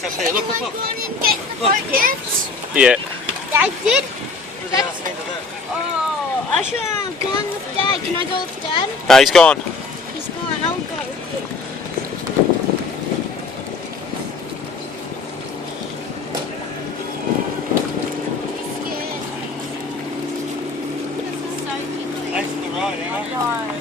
boats up there. Look, look, look. Anyone going and get the boat yet? Yeah. Dad did? That's the end of that. Oh, I should have gone with Dad. Can I go with Dad? No, he's gone. He's gone. I'll go with him. He's scared. This is so tickly. Thanks for the ride, Emma.